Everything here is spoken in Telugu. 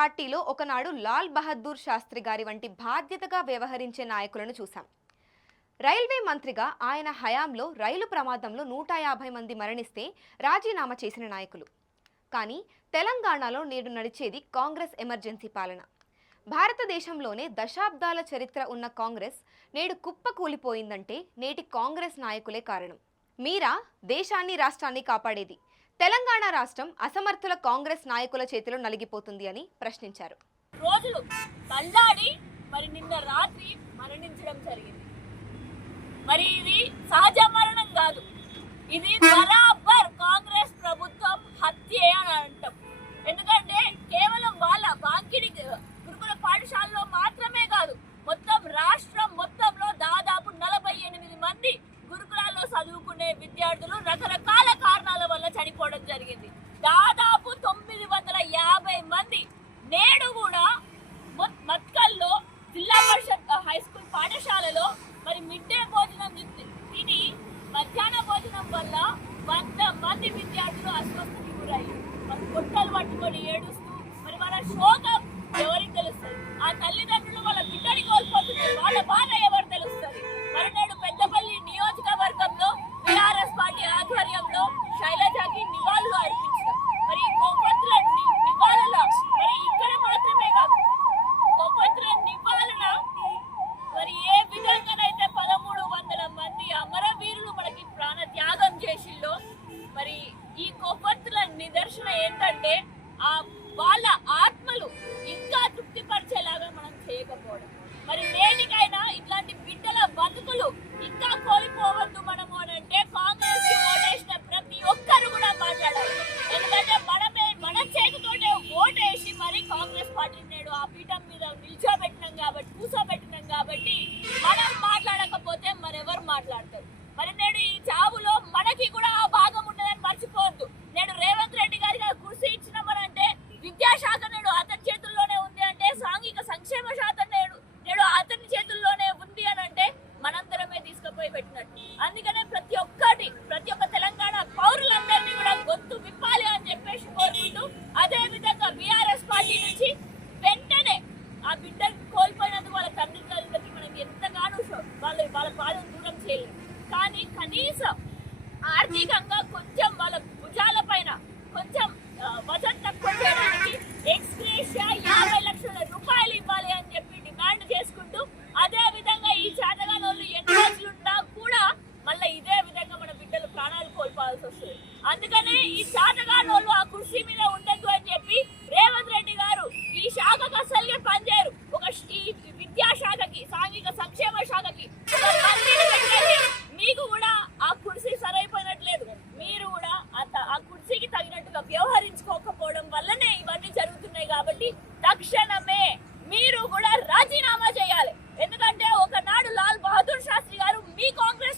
పార్టీలో ఒకనాడు లాల్ బహదూర్ శాస్త్రి గారి వంటి బాధ్యతగా వ్యవహరించే నాయకులను చూశాం. రైల్వే మంత్రిగా ఆయన హయాంలో రైలు ప్రమాదంలో 150 మంది మరణిస్తే రాజీనామా చేసిన నాయకులు. కానీ తెలంగాణలో నేడు నడిచేది కాంగ్రెస్ ఎమర్జెన్సీ పాలన. భారతదేశంలోనే దశాబ్దాల చరిత్ర ఉన్న కాంగ్రెస్ నేడు కుప్పకూలిపోయిందంటే నేటి కాంగ్రెస్ నాయకులే కారణం. మీరా దేశాన్ని రాష్ట్రాన్ని కాపాడేది? తెలంగాణ రాష్ట్రం అసమర్థుల కాంగ్రెస్ నాయకుల చేతిలో నలిగిపోతుంది అని ప్రశ్నించారు. రోజులు తల్లాడి మరి నిన్న రాత్రి మరణించడం జరిగింది. మరి ఇది సహజ మరణం కాదు, ఇది బరాబర్ కాంగ్రెస్ ప్రభుత్వం హత్యే అని అంటాం. ఎందుకంటే కేవలం వాళ్ళ బాంకిడి గురుకుల పాఠశాలలో మాత్రమే కాదు, మొత్తం రాష్ట్రం మొత్తంలో దాదాపు 48 మంది గురుకులాల్లో చదువుకునే విద్యార్థులు రకరకాల కారణాల వల్ల చనిపోవడం జరిగింది. దాదాపు 950 మంది నేడు కూడా మత్కల్లో జిల్లా పరిషత్ హై స్కూల్ పాఠశాలలో మరి మిడ్ డే భోజనం తిని మధ్యాహ్న భోజనం వల్ల 100 మంది విద్యార్థులు అస్వస్థతకి గురయ్యారు. మరి గుట్టలు పట్టుకొని ఏడుస్తూ మరి వాళ్ళ శోకం ఎవరికి తెలుస్తుంది? ఆ తల్లిదండ్రులు వాళ్ళ బిడ్డని కోల్పోతున్నారు, వాళ్ళ బాధ ఎవరు తెలుస్తుంది? మరి నేడు పెద్దపల్లి నియోజకవర్గంలో టీఆర్ఎస్ పార్టీ ఆధ్వర్యంలో శైలజకి నివాళులు అర్పించడం, మరి కొవ్వొత్తుల నివాళుల మరి ఇక్కడ మాత్రమే కాదు, కొవ్వొత్తుల నివాళుల మరి ఏ విధంగానైతే 1300 మంది అమరవీరులు మనకి ప్రాణ త్యాగం చేసిల్లో, మరి ఈ కొవ్వొత్తుల నిదర్శన ఏంటంటే ఆ వాళ్ళ ఆత్మలు ఇంకా తృప్తిపరిచేలాగా మనం చేయకపోవడం. మరి దేనికైనా ఇట్లాంటి బిడ్డల బతుకులు ఇంకా కోల్పోవద్దు మనము అని అంటే కాంగ్రెస్ కి ఓటేసిన ప్రతి ఒక్కరు కూడా మాట్లాడాలి. ఎందుకంటే మన చేతితోనే ఓటేసి మరి కాంగ్రెస్ పార్టీ నేడు ఆ పీఠం మీద నిల్చోబెట్టినాం కాబట్టి, కూర్చోబెట్టినాం కాబట్టి మనం మాట్లాడకపోతే మరెవరు మాట్లాడతారు? మరి నేడు ఈ చావులో మనకి కూడా ఆ భాగం ఉండదని మర్చిపోవద్దు. నేడు రేవంత్ రెడ్డి గారికి కుర్చీ ఇచ్చినామనంటే విద్యాశాఖ నేడు అతని చేతుల్లోనే ఉంది అంటే, సాంఘిక సంక్షేమ శాఖ నేడు అతని చేతుల్లోనే ఉంది అని అంటే మనందరమే తీసుకుపోయి పెట్టినట్టు. అందుకనే ప్రతి ఒక్క తెలంగాణ పౌరులందరినీ కూడా గొంతు విప్పాలి అని చెప్పేసి కోరుకుంటూ, అదే విధంగా బీఆర్ఎస్ పార్టీ నుంచి వెంటనే ఆ బిడ్డను కోల్పోయినందుకు వాళ్ళ తండ్రులకి మనం ఎంతగానో వాళ్ళ బాధను దూరం చేయలేదు. కానీ కనీసం ఆర్థికంగా కొంచెం వాళ్ళ భుజాల పైన కొంచెం వజన్ తక్కువ చేయడానికి ఎక్స్గ్రేషియా 50 లక్షల రూపాయలు ఇవ్వాలి అని చెప్పి డిమాండ్ చేసుకుంటూ, అదే విధంగా ఈ చేతగాని వాళ్ళు ఎన్ని రోజులున్నా కూడా మళ్ళీ ఇదే విధంగా మన బిడ్డలు ప్రాణాలు కోల్పోవాల్సి వస్తుంది. అందుకనే ఈ చేతగాని వాళ్ళు ఆ కుర్చీ మీద ఉండద్దు అని చెప్పి రేవంత్ రెడ్డి గారు ఈ శాఖకు అసలుగా పనిచేయరు, ఈ విద్యాశాఖకి సాంఘిక సంక్షేమ శాఖకి మీకు కూడా ఆ కుర్చీ సరైపోయినట్లేదు. మీరు కూడా ఆ కుర్చీకి తగినట్టుగా వ్యవహరించుకోకపోవడం వల్లనే ఇవన్నీ జరుగుతున్నాయి. కాబట్టి తక్షణమే మీరు కూడా రాజీనామా చేయాలి. ఎందుకంటే ఒకనాడు లాల్ బహదూర్ శాస్త్రి గారు మీ కాంగ్రెస్